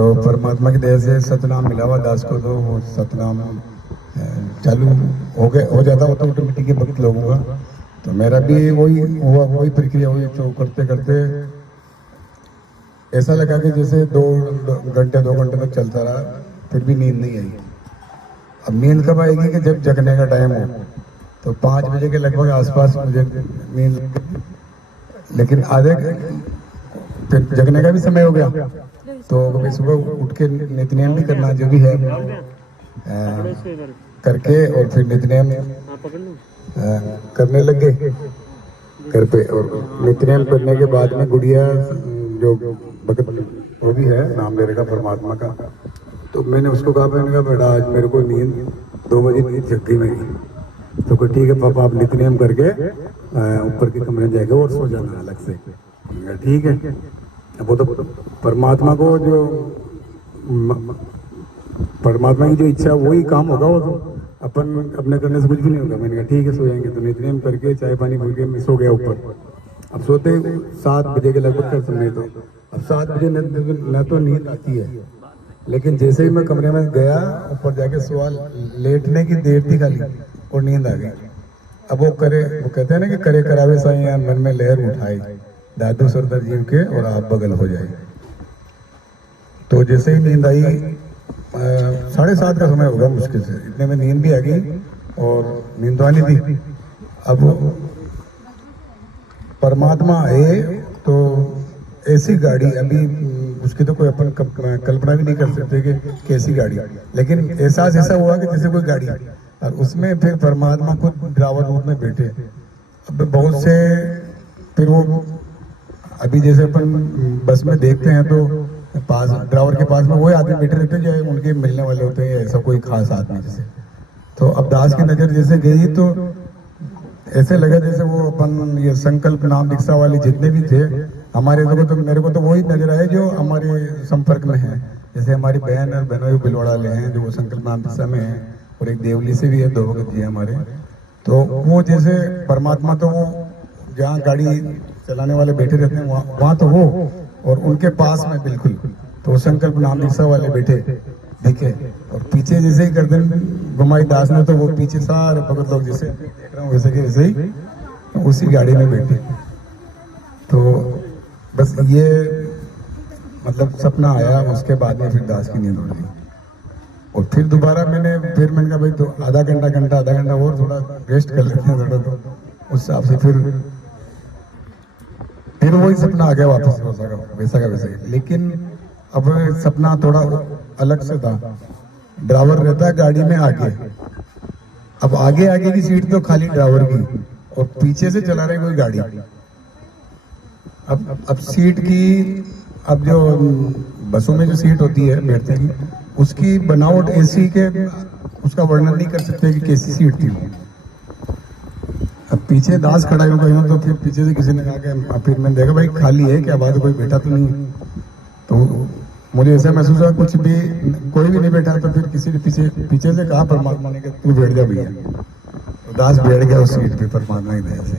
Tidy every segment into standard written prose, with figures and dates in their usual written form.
तो परमात्मा की दया से सतनाम मिला हुआ दास को, तो वो सतनाम चालू हो जाता हो तो ऑटोमेटिक भक्त लोगों का। तो मेरा भी वही हुआ, वही प्रक्रिया हुई। तो करते करते ऐसा लगा कि जैसे 2 घंटे तक चलता रहा, फिर भी नींद नहीं आई। अब नींद कब आएगी कि जब जगने का टाइम हो। तो 5 बजे के लगभग आसपास मुझे नींद, लेकिन आधे फिर जगने का भी समय हो गया। तो कभी सुबह उठ के नित्यनेम भी करना जो भी है करके, और फिर नित्यनेम करने लग गए घर पे। और नित्यनेम करने के बाद में गुड़िया जो भगत वो भी है, नाम ले रखा परमात्मा का, तो मैंने उसको कहा, मैंने कहा बेटा आज मेरे को नींद 2 बजे नींद जग गई मेरी। तो ठीक है पापा, आप नित्यनेम करके ऊपर के कमरे में जाएगा और सो जाना अलग से। ठीक है। अब वो तो परमात्मा को जो परमात्मा की जो इच्छा वही काम होगा, वो तो अपन अपने करने से कुछ भी नहीं होगा। मैंने कहा ठीक है, सो जाएंगे। तो नित्यनेम करके चाय पानी पी के मैं सो गया ऊपर। अब सोते 7 बजे के लगभग का समय। तो अब 7 बजे न तो नींद आती है, लेकिन जैसे ही मैं कमरे में गया ऊपर जाके सवाल लेटने की देर थी खाली और नींद आ गई। अब वो कहते हैं ना कि करे करावे साईं मन में लहर उठाए, दादू सरदार जीव के और आप बगल हो जाए। तो जैसे ही नींद आई 7:30 का समय होगा मुश्किल से, इतने में नींद भी आ गई और नींद तो आनी थी। अब परमात्मा आए तो ऐसी गाड़ी, अभी उसकी तो कोई अपन कल्पना भी नहीं कर सकते कि कैसी गाड़ी, लेकिन एहसास ऐसा हुआ कि जैसे कोई गाड़ी, और उसमें फिर परमात्मा खुद ड्राइवर रूप में बैठे। अब बहुत से फिर वो अभी जैसे अपन बस में देखते हैं तो पास ड्राइवर के पास में वही आदमी बैठे रहते हैं जो उनके मिलने वाले होते हैं, ऐसा कोई खास आदमी जैसे। तो अब दास की नजर जैसे गई तो ऐसे लगा जैसे वो अपन ये संकल्प नाम दीक्षा वाले जितने भी थे हमारे, तो मेरे को तो वही नजर आए जो हमारे संपर्क में है। जैसे हमारी बहन और बहनों बिलवाड़ा वाले हैं जो वो संकल्प नाम दीक्षा में है, और एक देवली से भी है, 2 भगत जी हमारे। तो वो जैसे परमात्मा तो वो जहाँ गाड़ी चलाने वाले बैठे रहते हैं वहाँ तो वो, और उनके पास में बिल्कुल तो संकल्प नाम दीक्षा वाले बैठे दिखे। और पीछे जैसे ही गर्दन घुमाई दास ने तो वो पीछे सारे भगत लोग जैसे देख रहा हूँ वैसे ही उसी गाड़ी में बैठे। तो बस ये मतलब सपना आया, उसके बाद में फिर दास की नींद उड़ गई। और फिर दोबारा मैंने कहा भाई तो आधा घंटा और थोड़ा रेस्ट कर लेते हैं थोड़ा, तो उस हिसाब से फिर वही सपना आ गया वापस वैसा का वैसा ही। लेकिन अब सपना थोड़ा अलग से था। ड्राइवर रहता है गाड़ी में आगे, अब आगे की सीट तो खाली ड्राइवर की, और पीछे से चला रहे कोई गाड़ी। अब सीट की, अब जो बसों में जो सीट होती है बैठने की, उसकी बनावट ऐसी के उसका वर्णन नहीं कर सकते कि कैसी सीट थी। अब पीछे दास खड़ा होगा तो फिर पीछे से किसी ने कहा कि, फिर मैंने देखा भाई खाली है क्या बात, कोई बैठा तो नहीं। तो मुझे ऐसा महसूस हुआ कुछ भी कोई भी नहीं बैठा। तो फिर किसी ने पीछे से कहा परमात्मा ने कि तू बैठ जा भैया। तो दास बैठ गया उस सीट पे परमात्मा की दया से।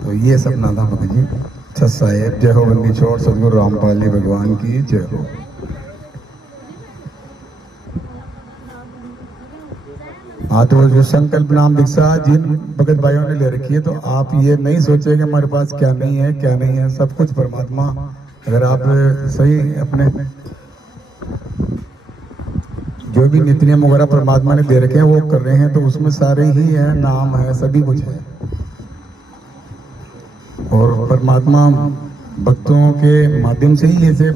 तो ये सपना था भगत जी। अच्छा साहेब, जय हो बंदी छोड़ सदगुरु रामपाल जी भगवान की जय हो। हाँ, तो जो संकल्प नाम दीक्षा जिन भगत भाइयों ने ले रखी है, तो आप ये नहीं सोचे कि हमारे पास क्या नहीं है, सब कुछ परमात्मा। अगर आप सही अपने जो भी नित्यनियम वगैरह परमात्मा ने दे रखे हैं वो कर रहे हैं, तो उसमें सारे ही है, नाम है, सभी कुछ है। और परमात्मा भक्तों के माध्यम से ही ऐसे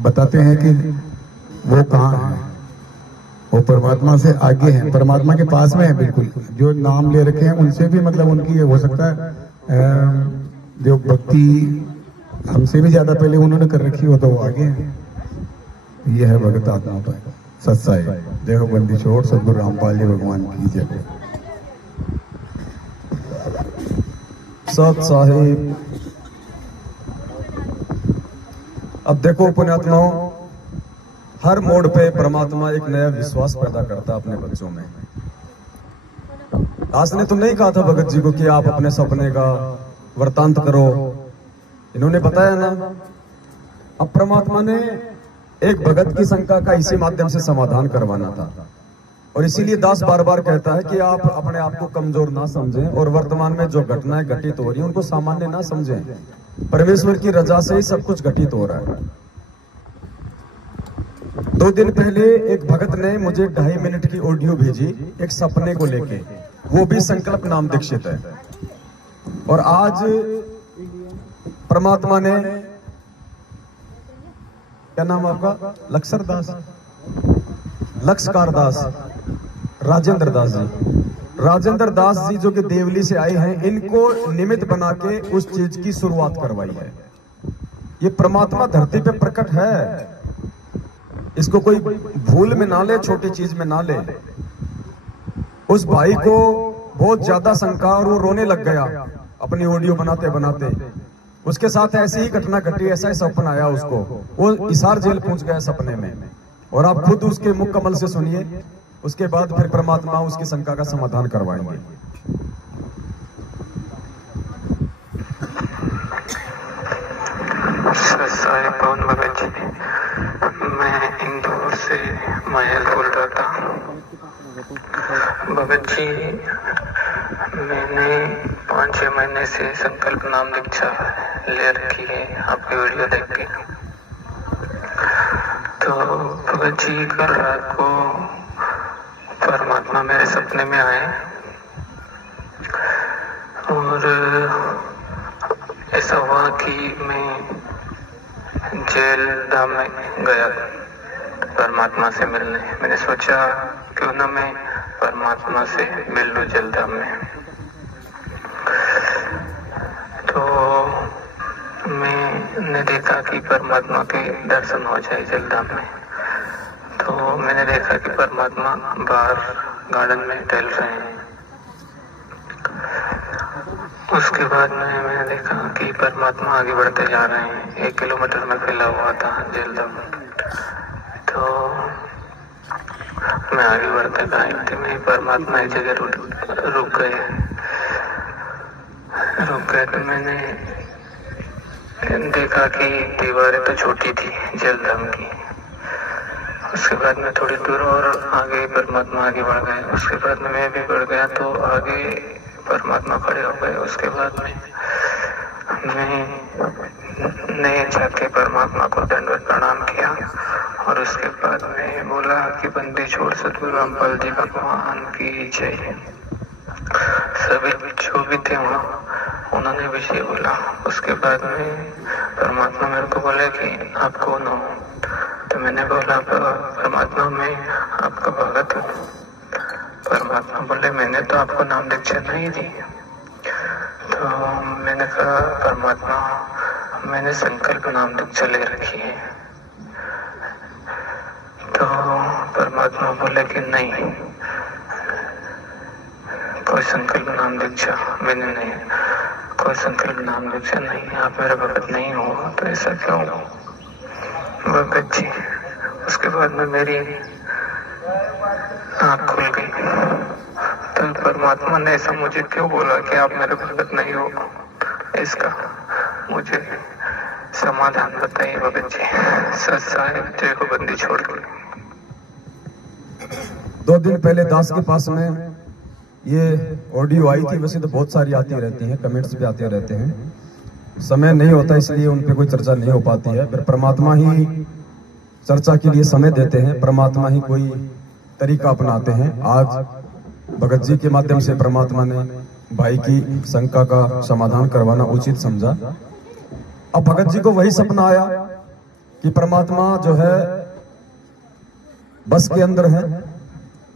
बताते हैं कि वो कहाँ है, वो परमात्मा से आगे है, परमात्मा के पास में है बिल्कुल। जो नाम ले रखे हैं उनसे भी मतलब उनकी हो सकता है जो भक्ति हमसे भी ज्यादा पहले उन्होंने कर रखी हो तो वो आगे है। ये है भगत आत्मा पर सत्साई। जय हो बंदी छोड़ सदगुरु रामपाल जी भगवान की जय। सत साहिब। अब देखो पुण्यात्माओं, हर मोड़ पे परमात्मा एक नया विश्वास पैदा करता है अपने बच्चों में। दास ने तो नहीं कहा था भगत जी को कि आप अपने सपने का वृतांत करो, इन्होंने बताया ना अब परमात्मा ने एक भगत की शंका का इसी माध्यम से समाधान करवाना था, और इसीलिए दास बार बार कहता है कि आप अपने आप को कमजोर ना समझें और वर्तमान में जो घटनाएं घटित हो रही हैं उनको सामान्य ना समझें। परमेश्वर की रजा से ही सब कुछ घटित हो रहा है। 2 दिन पहले एक भगत ने मुझे 2.5 मिनट की ऑडियो भेजी एक सपने को लेके, वो भी संकल्प नाम दीक्षित है। और आज परमात्मा ने, क्या नाम आपका? लक्षर दास, लक्षकार दास, राजेंद्र दास जी, राजेंद्र दास जी जो कि देवली से आए हैं, इनको निमित्त बना के उस चीज की शुरुआत करवाई है। ये परमात्मा धरती पे प्रकट है, इसको कोई भूल में ना ले, छोटी चीज में ना ले। उस भाई को बहुत ज्यादा शंका और वो रोने लग गया अपनी ऑडियो बनाते बनाते। उसके साथ ऐसी ही घटना घटी, ऐसा ही सपना आया उसको, वो हिसार जेल पहुंच गया सपने में। और आप खुद उसके मुख कमल से सुनिए, उसके बाद फिर परमात्मा उसकी शंका का समाधान करवाएंगे। साहेब पवन भगत जी, मैं इंदौर से मायल बोल रहा था। भगत जी, मैंने 5-6 महीने से संकल्प नाम दीक्षा ले रखी है आपकी वीडियो देख के। तो भगत जी, कल रात को परमात्मा मेरे सपने में आए और ऐसा हुआ कि मैं जेल धाम में गया परमात्मा से मिलने। मैंने सोचा क्यों ना मैं परमात्मा से मिल लूं जेल धाम में। तो मैंने देखा कि परमात्मा के दर्शन हो जाए जेल धाम में। तो मैंने देखा कि परमात्मा बाहर गार्डन में टहल रहे हैं। उसके बाद में मैंने देखा कि परमात्मा आगे बढ़ते जा रहे हैं। 1 किलोमीटर में फैला हुआ था जेल धाम। तो मैं आगे बढ़ते गए में परमात्मा एक जगह रुक गए। तो मैंने देखा कि दीवारें तो छोटी थी जेल धाम की। उसके बाद में थोड़ी दूर और आगे परमात्मा आगे बढ़ गए। उसके बाद में मैं भी बढ़ गया तो आगे परमात्मा खड़े हो गए। उसके बाद में मैंने जाके परमात्मा को दंडवत प्रणाम किया और उसके बाद में बोला कि बंदी छोड़ सतगुरु रामपाल जी भगवान की जय। सभी जो भी थे वहाँ उन्होंने भी ये बोला। उसके बाद में परमात्मा मेरे को बोले कि आप कौन हो? तो मैंने बोला परमात्मा मैं आपका भगत हूँ। परमात्मा बोले मैंने तो आपको नाम दीक्षा नहीं दी। तो मैंने कहा परमात्मा मैंने संकल्प नाम दीक्षा ले रखी है। तो परमात्मा बोले कि नहीं, कोई संकल्प नाम दीक्षा मैंने नहीं, कोई संकल्प नाम दीक्षा नहीं, आप मेरा भगत नहीं हो। तो ऐसा क्यों भगत जी? उसके बाद में मेरी आँख खुल गई। तो परमात्मा ने ऐसा मुझे क्यों बोला कि आप मेरे भगत नहीं हो, इसका मुझे समाधान बताइए भगत जी। सच साहेब जय को बंदी छोड़ के। 2 दिन पहले दास के पास में ये ऑडियो आई थी। वैसे तो बहुत सारी आती रहती हैं, कमेंट्स भी आते रहते हैं, समय नहीं होता इसलिए उन पे कोई चर्चा नहीं हो पाती है। फिर परमात्मा ही चर्चा के लिए समय देते हैं, परमात्मा ही कोई तरीका अपनाते हैं। आज भगत जी के माध्यम से परमात्मा ने भाई की शंका का समाधान करवाना उचित समझा। अब भगत जी को वही सपना आया कि परमात्मा जो है बस के अंदर है,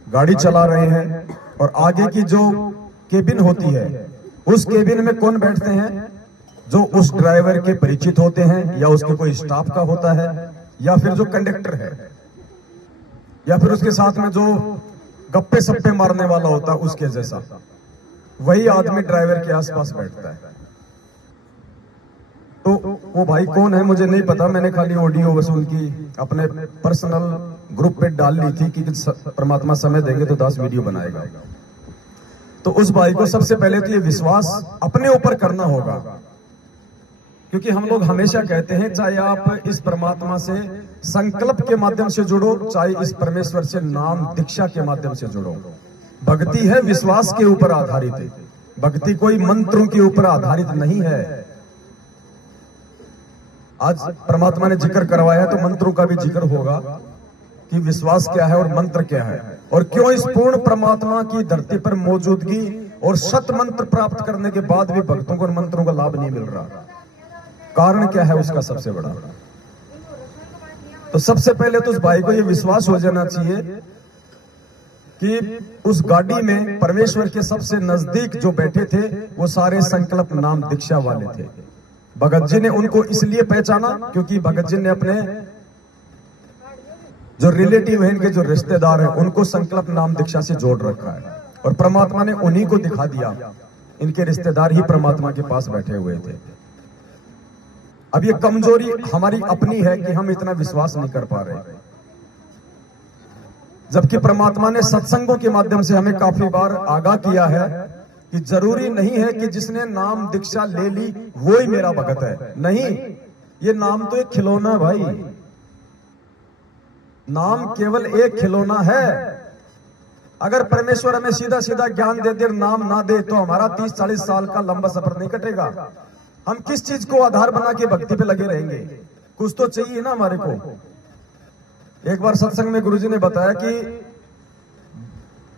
गाड़ी चला रहे हैं और आगे की जो केबिन होती है उस केबिन में कौन बैठते हैं? जो उस ड्राइवर के परिचित होते हैं या उसके कोई स्टाफ का होता है या फिर जो कंडक्टर है या फिर उसके साथ में जो गप्पे सप्पे मारने वाला होता है उसके जैसा, वही आदमी ड्राइवर के आसपास बैठता है। तो वो भाई कौन है मुझे नहीं पता, मैंने खाली ऑडियो बस उनकी अपने पर्सनल ग्रुप पे डाल ली थी कि परमात्मा समय देंगे तो दास वीडियो बनाएगा। तो उस भाई को सबसे पहले तो ये विश्वास अपने ऊपर करना होगा क्योंकि हम लोग हमेशा कहते हैं चाहे आप इस परमात्मा से संकल्प के माध्यम से जुड़ो, चाहे इस परमेश्वर से नाम दीक्षा के माध्यम से जुड़ो, भक्ति है विश्वास के ऊपर आधारित। भक्ति कोई मंत्रों के ऊपर आधारित नहीं है। आज परमात्मा ने जिक्र करवाया है तो मंत्रों का भी जिक्र होगा कि विश्वास क्या है और मंत्र क्या है, और क्यों इस पूर्ण परमात्मा की धरती पर मौजूदगी और शत मंत्र प्राप्त करने के बाद भी भक्तों को मंत्रों का लाभ नहीं मिल रहा। कारण क्या है उसका सबसे बड़ा? तो सबसे पहले तो उस भाई को यह विश्वास हो जाना चाहिए कि उस गाड़ी में परमेश्वर के सबसे नजदीक जो बैठे थे वो सारे संकल्प नाम दीक्षा वाले थे। भगत जी ने उनको इसलिए पहचाना क्योंकि भगत जी ने अपने जो रिलेटिव है, इनके जो रिश्तेदार हैं, उनको संकल्प नाम दीक्षा से जोड़ रखा है, और परमात्मा ने उन्हीं को दिखा दिया। इनके रिश्तेदार ही परमात्मा के पास बैठे हुए थे। अब ये कमजोरी हमारी अपनी है कि हम इतना विश्वास नहीं कर पा रहे, जबकि परमात्मा ने सत्संगों के माध्यम से हमें काफी बार आगाह किया है कि जरूरी नहीं है कि जिसने नाम दीक्षा ले ली वो ही मेरा भगत है। नहीं, ये नाम तो एक खिलौना है भाई। नाम केवल एक खिलौना है। अगर परमेश्वर हमें सीधा सीधा ज्ञान दे दे, नाम ना दे, तो हमारा 30-40 साल का लंबा सफर नहीं कटेगा। हम किस चीज को आधार बना के भक्ति पे लगे रहेंगे? कुछ तो चाहिए ना हमारे को। एक बार सत्संग में गुरुजी ने बताया कि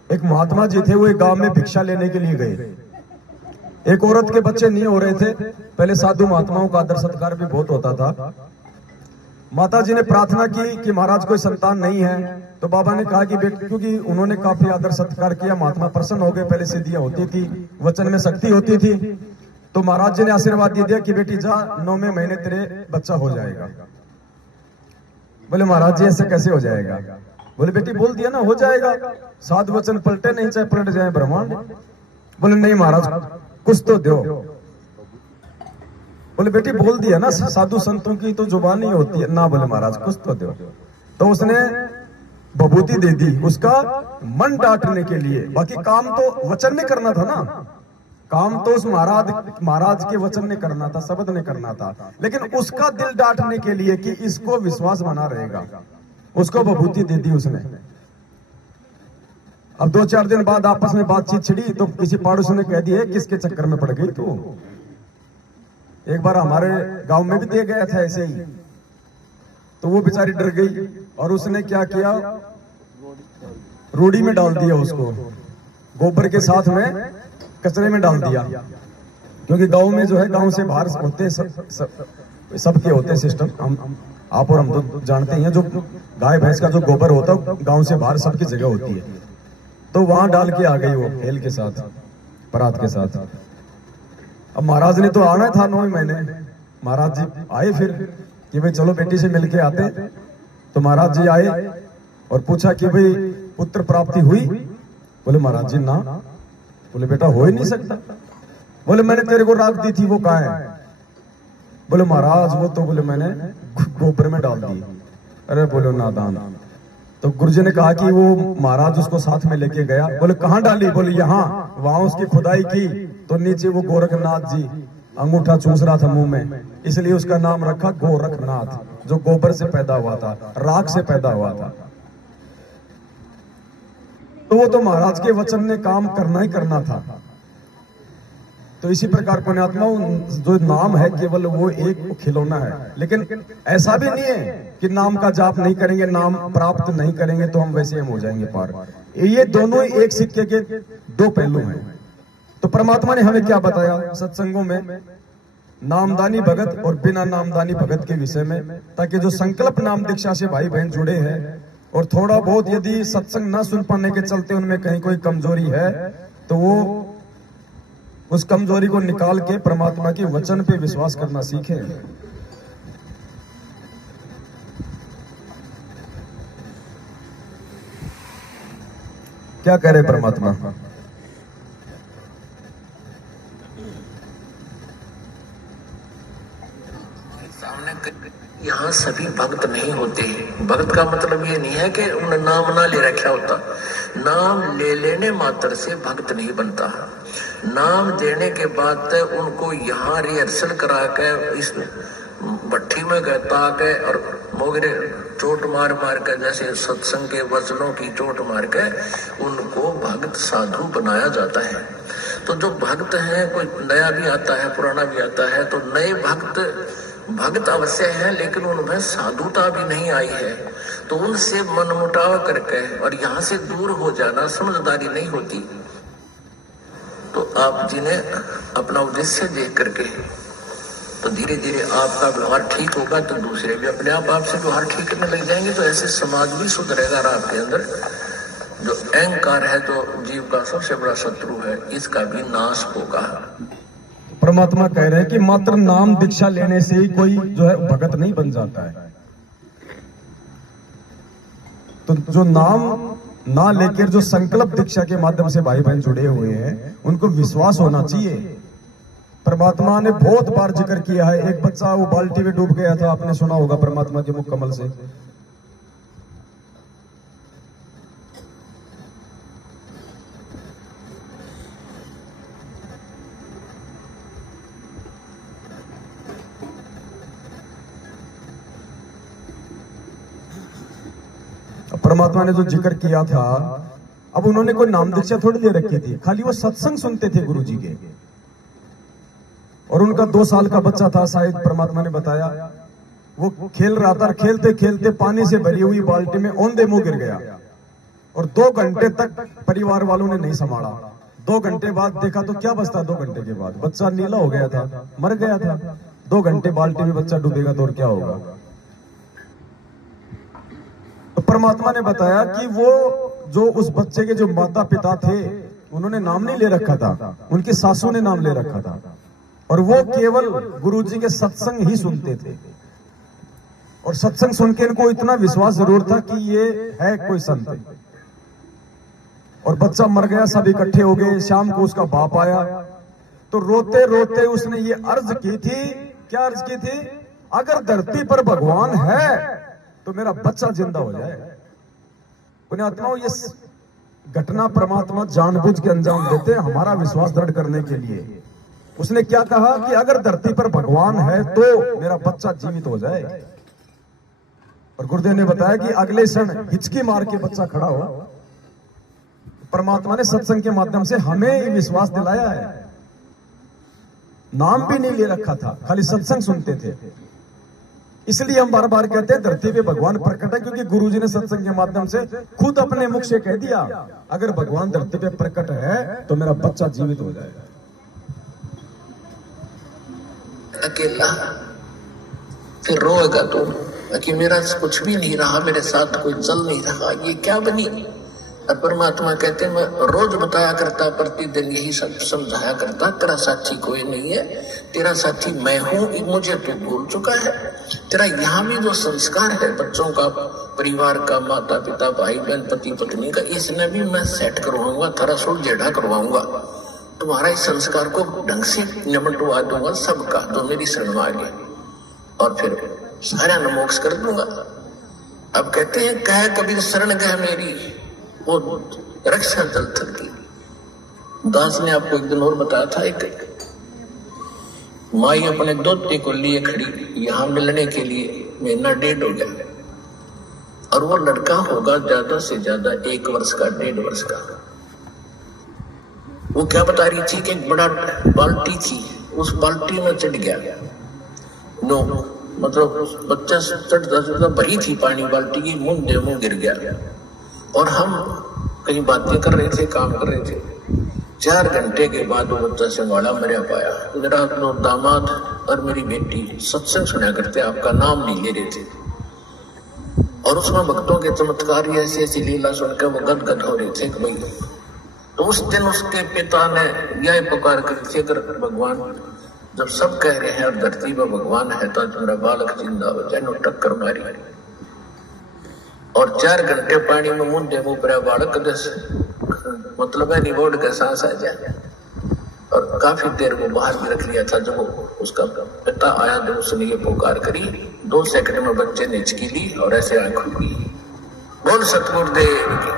एक महात्मा जी थे, वो एक गांव में भिक्षा लेने के लिए गए। एक औरत के बच्चे नहीं हो रहे थे। पहले साधु महात्माओं का आदर सत्कार भी बहुत होता था। माता जी ने प्रार्थना की कि महाराज कोई संतान नहीं है, तो बाबा ने कहा कि बेटे, क्योंकि उन्होंने काफी आदर सत्कार किया, महात्मा प्रसन्न हो गए। पहले सिद्धियां होती थी, वचन में शक्ति होती थी, तो महाराज जी ने आशीर्वाद दे दिया कि बेटी जा, 9वें महीने तेरे बच्चा हो जाएगा। बोले महाराज जी ऐसे कैसे हो जाएगा? बोले बेटी बोल दिया ना हो जाएगा, साधु वचन पलटे नहीं, चाहे पलट जाए ब्रह्मांड। बोले नहीं महाराज कुछ तो दो। बोले बेटी बोल दिया ना, साधु संतों की तो जुबान ही होती है ना। बोले महाराज कुछ तो दो। तो उसने भभूति दे दी उसका मन डांटने के लिए। बाकी काम तो वचन ने करना था ना, काम तो उस महाराज के वचन ने करना था, शब्द ने करना था, लेकिन उसका दिल डांटने के लिए कि इसको विश्वास बना रहेगा, उसको भभूति दे दी उसने। अब 2-4 दिन बाद आपस में बातचीत छिड़ी, तो किसी पड़ोसी ने कह दिया किसके चक्कर में पड़ गई तू? एक बार हमारे गांव में भी दे गया था ऐसे ही। तो वो बेचारी डर गई और उसने क्या किया, रूढ़ी में डाल दिया उसको, गोबर के साथ में कचरे में डाल दिया। क्योंकि गांव में जो है, गांव से बाहर होते सबके होते सिस्टम, आप और हम तो जानते हैं, जो गाय भैंस का जो गोबर होता है गांव से बाहर सबकी जगह होती है। तो वहां डाल के आ गई वो हेल के साथ, परात के साथ। अब महाराज ने तो आना था 9 महीने। महाराज जी आए फिर कि भाई चलो बेटी से मिलके आते। तो महाराज जी आए और पूछा कि भाई पुत्र प्राप्ति हुई? बोले महाराज जी ना। बोले बेटा हो ही नहीं सकता। बोले मैंने तेरे को राख दी थी, वो कहाँ है? बोले महाराज वो तो बोले मैंने गोबर में डाल दी। अरे बोलो नादान। तो गुरुजी ने कहा कि वो महाराज उसको साथ में लेके गया। बोले कहाँ डाली? बोले यहाँ। वहां उसकी खुदाई की तो नीचे वो गोरखनाथ जी अंगूठा चूस रहा था मुंह में, इसलिए उसका नाम रखा गोरखनाथ, जो गोबर से पैदा हुआ था, राख से पैदा हुआ था। तो वो तो महाराज के वचन ने काम करना ही करना था। तो इसी प्रकार पुण्यात्माओं, जो नाम है केवल वो एक खिलौना है। लेकिन ऐसा भी नहीं है कि नाम का जाप नहीं करेंगे, नाम प्राप्त नहीं करेंगे तो हम वैसे हम हो जाएंगे पार। ये दोनों ही एक सिक्के के 2 पहलू हैं। तो परमात्मा ने हमें क्या बताया सत्संगों में? नामदानी भगत और बिना नामदानी भगत के विषय में, ताकि जो संकल्प नाम दीक्षा से भाई बहन जुड़े हैं और थोड़ा बहुत यदि सत्संग न सुन पाने के चलते उनमें कहीं कोई कमजोरी है, तो वो उस कमजोरी को निकाल के परमात्मा के वचन पे विश्वास करना सीखे। क्या कह रहे परमात्मा? यहाँ यहाँ सभी भक्त नहीं होते। भक्त का मतलब ये नहीं है कि उन्हें नाम ना ले रखा होता। नाम ले लेने मात्र से भक्त नहीं बनता। नाम देने के बाद उनको यहाँ रिहर्सल करा के इस भट्टी में गता के और मोगरे चोट मार मार के, जैसे सत्संग के वचनों की चोट मार के उनको भक्त साधु बनाया जाता है। तो जो भक्त हैं, कोई नया भी आता है पुराना भी आता है, तो नए भक्त अवश्य है, लेकिन उनमें साधुता भी नहीं आई है। तो उनसे मनमुटाव करके और यहाँ से दूर हो जाना समझदारी नहीं होती। तो आप जिन्हें अपना उद्देश्य देख करके तो धीरे धीरे आपका व्यवहार ठीक होगा, तो दूसरे भी अपने आप आपसे व्यवहार ठीक करने लग जाएंगे। तो ऐसे समाज भी सुधरेगा। और आपके अंदर जो अहंकार है, तो जीव का सबसे बड़ा शत्रु है, इसका भी नाश होगा। परमात्मा कह रहे हैं कि मात्र नाम दीक्षा लेने से ही कोई जो है भगत नहीं बन जाता है। तो जो नाम ना लेकर जो संकल्प दीक्षा के माध्यम से भाई बहन जुड़े हुए हैं, उनको विश्वास होना चाहिए। परमात्मा ने बहुत बार जिक्र किया है। एक बच्चा वो बाल्टी में डूब गया था, आपने सुना होगा परमात्मा के मुख कमल से। परमात्मा ने जो जिक्र किया था, अब उन्होंने कोई नाम दीक्षा थोड़ी ले रखी थी, खाली वो सत्संग सुनते थे गुरु जी के। और उनका 2 साल का बच्चा था, शायद परमात्मा ने बताया, वो खेल रहा था। खेलते खेलते पानी से भरी हुई बाल्टी में औंधे मुंह गिर गया और 2 घंटे तक परिवार वालों ने नहीं संभाला। 2 घंटे बाद देखा तो क्या बचता, 2 घंटे के बाद बच्चा नीला हो गया था, मर गया था। 2 घंटे बाल्टी में बच्चा डूबेगा तो और क्या होगा। तो परमात्मा ने बताया कि वो जो उस बच्चे के जो माता पिता थे, उन्होंने नाम नहीं ले रखा था, उनकी सासू ने नाम ले रखा था। और वो केवल गुरुजी के सत्संग ही सुनते थे। और सत्संग सुन के इनको इतना विश्वास जरूर था कि ये है कोई संत। और बच्चा मर गया, सब इकट्ठे हो गए। शाम को उसका बाप आया तो रोते रोते उसने ये अर्ज की थी। क्या अर्ज की थी? अगर धरती पर भगवान है तो मेरा बच्चा जिंदा हो जाए। पुण्यात्माओं, ये घटना परमात्मा जानबूझ के अंजाम देते हैं हमारा विश्वास दृढ़ करने के लिए। उसने क्या कहा कि अगर धरती पर भगवान है तो मेरा बच्चा जीवित हो जाए। और गुरुदेव ने बताया कि अगले क्षण हिचकी मार के बच्चा खड़ा हो। परमात्मा ने सत्संग के माध्यम से हमें विश्वास दिलाया है। नाम भी नहीं ले रखा था, खाली सत्संग सुनते थे। इसलिए हम बार बार कहते हैं धरती पे भगवान प्रकट है, क्योंकि गुरुजी ने सत्संग के माध्यम से खुद अपने मुख से कह दिया, अगर भगवान धरती पे प्रकट है तो मेरा बच्चा जीवित हो जाएगा। अकेला फिर रोएगा तो कि मेरा कुछ भी नहीं रहा, मेरे साथ कोई चल नहीं रहा, ये क्या बनी। और परमात्मा कहते मैं रोज बताया करता, प्रतिदिन यही सब समझाया करता, तेरा साथी कोई नहीं है, तेरा साथी मैं हूं, मुझे तू भूल चुका है। तेरा यहाँ भी जो संस्कार है बच्चों का, परिवार का, माता पिता भाई बहन पति पत्नी का, इसमें भी मैं सेट करवाऊंगा, थोड़ा सुलझेड़ा करवाऊंगा। तुम्हारा इस संस्कार को ढंग से निमटवा दूंगा सबका जो मेरी शरण में आ गया, और फिर सारा मोक्ष कर दूंगा। अब कहते हैं कह कबीर शरण गह मेरी, वो रक्षा जल थल की। दास ने आपको एक दिन और बताया था, एक माई अपने दोते को लिए खड़ी यहाँ मिलने के लिए, महीना 1.5 हो गया, और वो लड़का होगा ज्यादा से ज्यादा 1 वर्ष का, 1.5 वर्ष का। वो क्या बता रही थी कि एक बड़ा बाल्टी थी, उस बाल्टी में चढ़ गया। नो मतलब बच्चा चढ़ता चढ़ता भरी थी पानी बाल्टी की, मुंह गिर गया। और हम कहीं बातें कर रहे थे, काम कर रहे थे। 4 घंटे के बाद वो बच्चा संभाला मरिया पाया। मेरा दामाद और मेरी बेटी सत्संग सुना करते, आपका नाम नहीं ले रहे थे, और उसमें भक्तों के चमत्कार ऐसी ऐसी लीला सुनकर वो गदगद हो रहे थे कि भाई। तो उस दिन उसके पिता ने यह पुकार कर, अगर भगवान जब सब कह रहे हैं और धरती पर भगवान है तो मेरा बालक जिंदा हो जाए। टक्कर मारी और 4 घंटे पानी में मुंडे मुंह पर बालक मतलब है निबोड़ का सांस आ जाए। और काफी देर वो बाहर भी रख लिया था। जब उसका पिता आया तो उसने ये पुकार करी, 2 सेकंड में बच्चे ने हिचकी ली और ऐसे आंख खुल गई। बोल सतगुरुदेव की।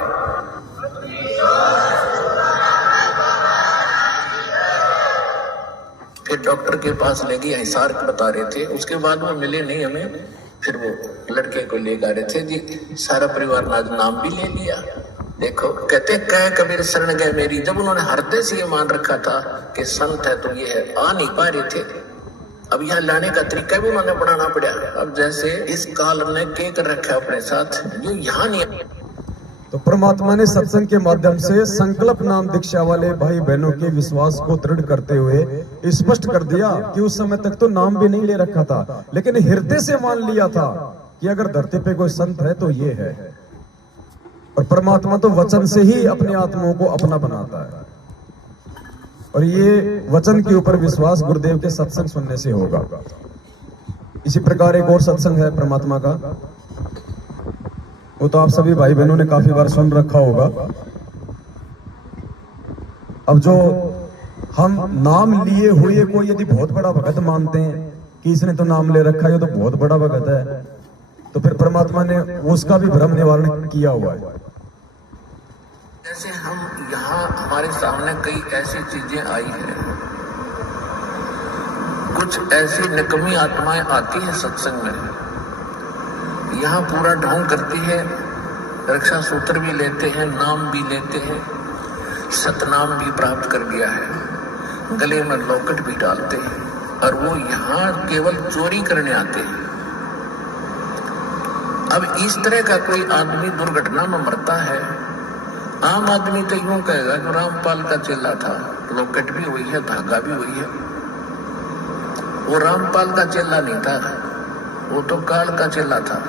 फिर डॉक्टर के पास ले गए, हिसार बता रहे थे। उसके बाद वो मिले नहीं हमें। फिर वो लड़के को ले आ रहे थे जी, सारा परिवार ने आज नाम भी ले लिया। देखो कहते कह कबीर शरण गए मेरी। जब उन्होंने हृदय से ये मान रखा था कि संत है तो ये है, आ नहीं पा रहे थे। अब यहाँ लाने का तरीका भी उन्होंने बनाना पड़ा। अब जैसे इस काल ने के कर रखा अपने साथ, जो यहाँ नहीं। तो परमात्मा ने सत्संग के माध्यम से संकल्प नाम दीक्षा वाले भाई बहनों के विश्वास को दृढ़ करते हुए स्पष्ट कर दिया कि उस समय तक तो नाम भी नहीं ले रखा था, लेकिन हृदय से मान लिया था कि अगर धरती पे कोई संत है तो ये है। और परमात्मा तो वचन से ही अपनी आत्माओं को अपना बनाता है, और ये वचन के ऊपर विश्वास गुरुदेव के सत्संग सुनने से होगा। इसी प्रकार एक और सत्संग है परमात्मा का, वो तो आप सभी भाई बहनों ने काफी बार सुन रखा होगा। अब जो हम नाम लिए हुए को यदि बहुत बड़ा भगत मानते हैं कि इसने तो नाम ले रखा है, ये तो बहुत बड़ा भगत है, तो फिर परमात्मा ने उसका भी भ्रम निवारण किया हुआ है। जैसे हम यहाँ हमारे सामने कई ऐसी चीजें आई हैं, कुछ ऐसी निकम्मी आत्माएं आती हैं सत्संग में, यहाँ पूरा ढोंग करती है, रक्षा सूत्र भी लेते हैं, नाम भी लेते हैं, सतनाम भी प्राप्त कर लिया है, गले में लॉकेट भी डालते हैं, और वो यहाँ केवल चोरी करने आते हैं। अब इस तरह का कोई आदमी दुर्घटना में मरता है, आम आदमी तो यूं कहेगा कि रामपाल का चेला था, लॉकेट भी हुई है, धागा भी हुई है। वो रामपाल का चेला नहीं था, वो तो काल का चेला था।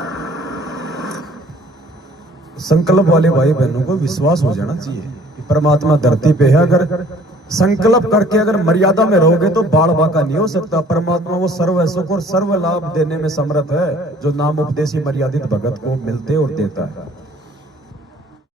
संकल्प वाले भाई बहनों को विश्वास हो जाना चाहिए कि परमात्मा धरती पे है। अगर संकल्प करके अगर मर्यादा में रहोगे तो बाढ़ बाका नहीं हो सकता। परमात्मा वो सर्व सुख और सर्व लाभ देने में समर्थ है, जो नाम उपदेशी मर्यादित भगत को मिलते और देता है।